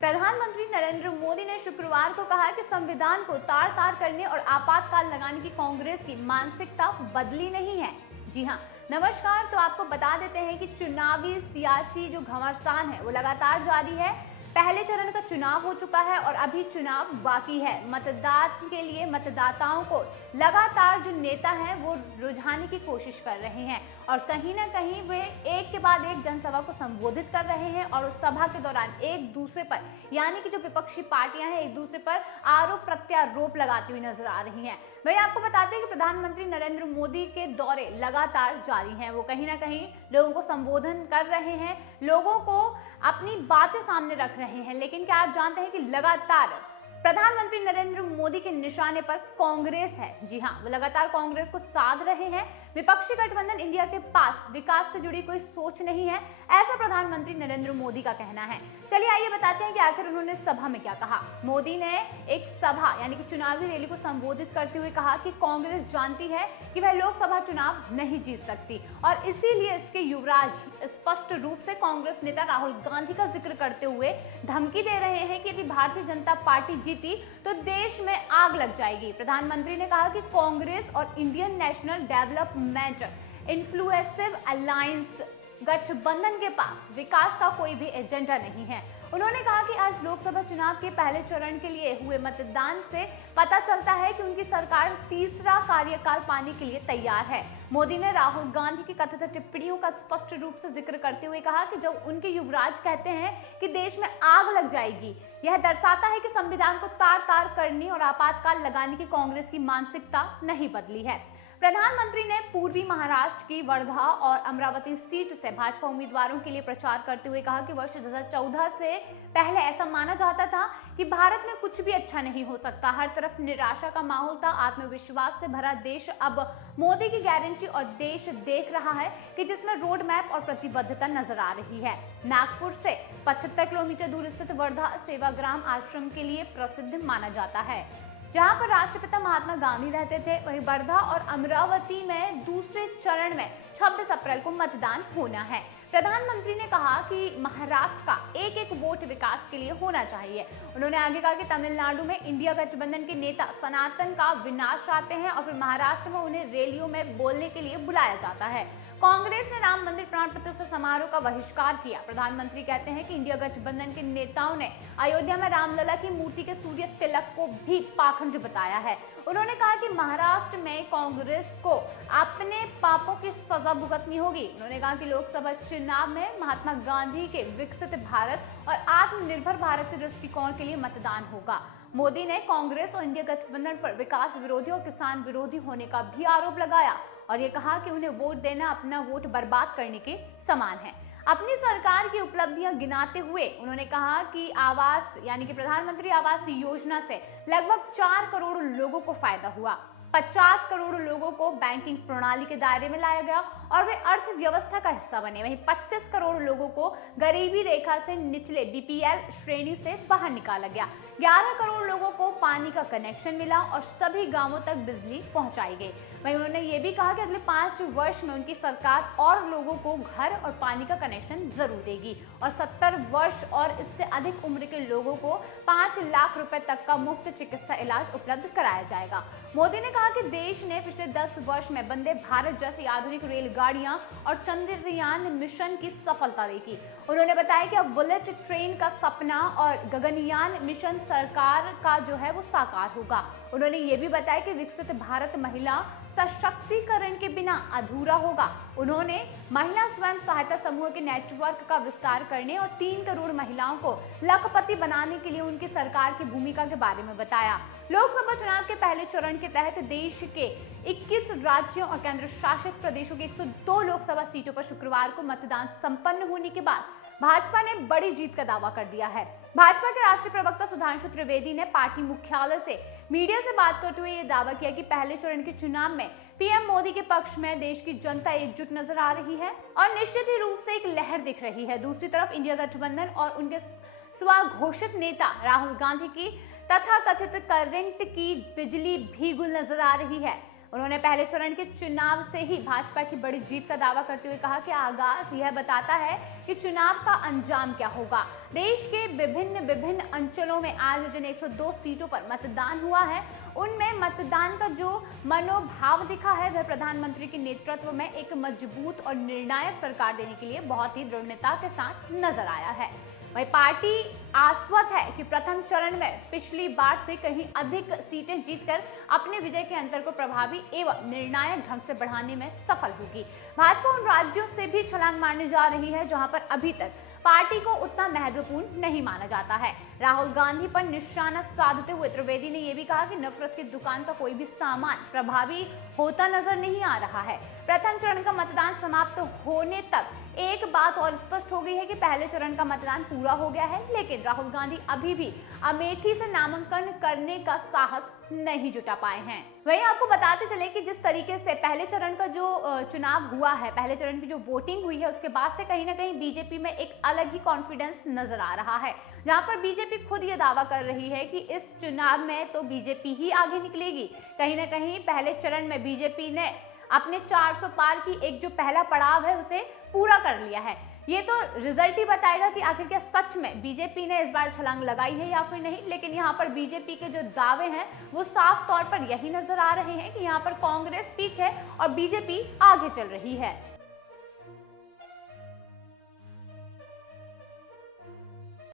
प्रधानमंत्री नरेंद्र मोदी ने शुक्रवार को कहा कि संविधान को तार-तार करने और आपातकाल लगाने की कांग्रेस की मानसिकता बदली नहीं है। जी हां, नमस्कार। तो आपको बता देते हैं कि चुनावी सियासी जो घमासान है वो लगातार जारी है। पहले चरण का चुनाव हो चुका है और अभी चुनाव बाकी है। मतदान के लिए मतदाताओं को लगातार जो नेता हैं वो रुझाने की कोशिश कर रहे हैं और कहीं ना कहीं वे एक के बाद एक जनसभा को संबोधित कर रहे हैं और उस सभा के दौरान एक दूसरे पर, यानी कि जो विपक्षी पार्टियां हैं, एक दूसरे पर आरोप प्रत्यारोप लगाती हुई नजर आ रही हैं। वही आपको बताते हैं कि प्रधानमंत्री नरेंद्र मोदी के दौरे लगातार जारी हैं। वो कहीं ना कहीं लोगों को संबोधन कर रहे हैं, लोगों को अपनी बातें सामने रख रहे हैं। लेकिन क्या आप जानते हैं कि लगातार प्रधानमंत्री नरेंद्र मोदी के निशाने पर कांग्रेस है। जी हां, वो लगातार कांग्रेस को साध रहे हैं। विपक्षी गठबंधन इंडिया के पास विकास से जुड़ी कोई सोच नहीं है, ऐसा प्रधानमंत्री नरेंद्र मोदी का कहना है। चलिए आइए बताते हैं कि आखिर उन्होंने सभा में क्या कहा। मोदी ने एक सभा यानी कि चुनावी रैली को संबोधित करते हुए कहा कि कांग्रेस जानती है कि वह लोकसभा चुनाव नहीं जीत सकती और इसीलिए इसके युवराज स्पष्ट रूप से कांग्रेस नेता राहुल गांधी का जिक्र करते हुए धमकी दे रहे हैं कि यदि भारतीय जनता पार्टी जीती तो देश में आग लग जाएगी। प्रधानमंत्री ने कहा कि कांग्रेस और Indian national development inclusive alliance गठबंधन के पास विकास का कोई भी एजेंडा नहीं है। उन्होंने कहा कि आज लोकसभा चुनाव के पहले चरण के लिए हुए मतदान से पता चलता है कि उनकी सरकार तीसरा कार्यकाल पाने के लिए तैयार है। मोदी ने राहुल गांधी की कथित टिप्पणियों का स्पष्ट रूप से जिक्र करते हुए कहा कि जब उनके युवराज कहते हैं कि देश में आग लग जाएगी, यह दर्शाता है कि संविधान को तार-तार करने और आपातकाल लगाने की कांग्रेस की मानसिकता नहीं बदली है। प्रधानमंत्री ने पूर्वी महाराष्ट्र की वर्धा और अमरावती सीट से भाजपा उम्मीदवारों के लिए प्रचार करते हुए कहा कि वर्ष 2014 से पहले ऐसा माना जाता था कि भारत में कुछ भी अच्छा नहीं हो सकता, हर तरफ निराशा का माहौल था। आत्मविश्वास से भरा देश अब मोदी की गारंटी और देश देख रहा है कि जिसमें रोड मैप और प्रतिबद्धता नजर आ रही है। नागपुर से 75 किलोमीटर दूर स्थित वर्धा सेवाग्राम आश्रम के लिए प्रसिद्ध माना जाता है, जहां पर राष्ट्रपिता महात्मा गांधी रहते थे। वहीं वर्धा और अमरावती में दूसरे चरण में 26 अप्रैल को मतदान होना है। प्रधानमंत्री ने कहा कि महाराष्ट्र का एक एक वोट विकास के लिए होना चाहिए। उन्होंने आगे कहा कि तमिलनाडु में इंडिया गठबंधन के नेता सनातन का विनाश चाहते हैं और फिर महाराष्ट्र में उन्हें रैलियों में बोलने के लिए बुलाया जाता है। कांग्रेस ने राम मंदिर प्राण प्रतिष्ठा समारोह का बहिष्कार किया। प्रधानमंत्री कहते हैं कि इंडिया गठबंधन के नेताओं ने अयोध्या में रामलला की मूर्ति के सूर्य तिलक को भी पाखंड बताया है। उन्होंने कहा कि महाराष्ट्र में कांग्रेस को अपने पापों की सजा भुगतनी होगी। उन्होंने कहा कि लोकसभा चुनाव में महात्मा गांधी के विकसित भारत और आत्मनिर्भर भारत के दृष्टिकोण के लिए मतदान होगा। मोदी ने कांग्रेस और इंडिया गठबंधन पर विकास विरोधी और किसान विरोधी होने का भी आरोप लगाया और ये कहा कि उन्हें वोट देना अपना वोट बर्बाद करने के समान है। अपनी सरकार की उपलब्धियां गिनाते हुए उन्होंने कहा कि आवास यानी कि प्रधानमंत्री आवास योजना से लगभग 4 करोड़ लोगों को फायदा हुआ। 50 करोड़ लोगों को बैंकिंग प्रणाली के दायरे में लाया गया और वे अर्थव्यवस्था का हिस्सा बने। वहीं 25 करोड़ लोगों को गरीबी रेखा से निचले बीपीएल श्रेणी से बाहर निकाला गया। 11 करोड़ लोगों को पानी का कनेक्शन मिला और सभी गांवों तक बिजली पहुंचाई गई। वहीं उन्होंने ये भी कहा कि अगले 5 वर्ष में उनकी सरकार और लोगों को घर और पानी का कनेक्शन जरूर देगी और 70 वर्ष और इससे अधिक उम्र के लोगों को 5 लाख रुपए तक का मुफ्त चिकित्सा इलाज उपलब्ध कराया जाएगा। मोदी ने कहा कि देश ने पिछले 10 वर्ष में वंदे भारत जैसी आधुनिक रेलगाड़ियां और चंद्रयान मिशन की सफलता देखी। उन्होंने बताया कि अब बुलेट ट्रेन का सपना और गगनयान मिशन सरकार का जो है वो साकार होगा। उन्होंने ये भी बताया कि विकसित भारत महिला सशक्तिकरण के बिना अधूरा होगा। उन्होंने महिला स्वयं सहायता समूह के नेटवर्क का विस्तार करने और 3 करोड़ महिलाओं को लखपति बनाने के लिए उनकी सरकार की भूमिका के बारे में बताया। लोकसभा चुनाव के पहले चरण के तहत देश के 21 राज्यों और केंद्र शासित प्रदेशों की 102 लोकसभा सीटों पर शुक्रवार को मतदान संपन्न होने के बाद भाजपा ने बड़ी जीत का दावा कर दिया है। भाजपा के राष्ट्रीय प्रवक्ता सुधांशु त्रिवेदी ने पार्टी मुख्यालय से मीडिया से बात करते हुए ये दावा किया कि पहले चरण के चुनाव में पीएम मोदी के पक्ष में देश की जनता एकजुट नजर आ रही है और निश्चित ही रूप से एक लहर दिख रही है। दूसरी तरफ इंडिया गठबंधन और उनके स्वघोषित नेता राहुल गांधी की तथा कथित करंट की बिजली भी गुल नजर आ रही है। उन्होंने पहले चरण के चुनाव से ही भाजपा की बड़ी जीत का दावा करते हुए कहा कि आगाज यह बताता है कि चुनाव का अंजाम क्या होगा। देश के विभिन्न अंचलों में आज जिन 102 सीटों पर मतदान हुआ है, उनमें मतदान का जो मनोभाव दिखा है वह प्रधानमंत्री के नेतृत्व में एक मजबूत और निर्णायक सरकार देने के लिए बहुत ही दृढ़ता के साथ नजर आया है। वही पार्टी आश्वस्त है कि प्रथम चरण में पिछली बार से कहीं अधिक सीटें जीतकर अपने विजय के अंतर को प्रभावी एवं निर्णायक ढंग से बढ़ाने में सफल होगी। भाजपा उन राज्यों से भी छलांग मारने जा रही है जहां पर अभी तक पार्टी को उतना महत्वपूर्ण नहीं माना जाता है। राहुल गांधी पर निशाना साधते हुए त्रिवेदी ने यह भी कहा कि नफरत की दुकान का कोई भी सामान प्रभावी होता नजर नहीं आ रहा है। प्रथम चरण का मतदान समाप्त होने तक एक बात और स्पष्ट हो गई है कि पहले चरण का मतदान पूरा हो गया है, लेकिन राहुल गांधी अभी भी अमेठी से नामांकन करने का साहस नहीं जुटा पाए हैं। वहीं आपको बताते चले कि जिस तरीके से पहले चरण का जो चुनाव हुआ है, पहले चरण की जो वोटिंग हुई है, उसके बाद से कहीं ना कहीं बीजेपी में एक अलग ही कॉन्फिडेंस नजर आ रहा है, जहां पर बीजेपी खुद ये दावा कर रही है कि इस चुनाव में तो बीजेपी ही आगे निकलेगी। कहीं ना कहीं पहले चरण में बीजेपी ने अपने 400 पार की एक जो पहला पड़ाव है उसे पूरा कर लिया है। ये तो रिजल्ट ही बताएगा कि आखिर क्या सच में बीजेपी ने इस बार छलांग लगाई है या फिर नहीं, लेकिन यहाँ पर बीजेपी के जो दावे हैं वो साफ तौर पर यही नजर आ रहे हैं कि यहाँ पर कांग्रेस पीछे और बीजेपी आगे चल रही है।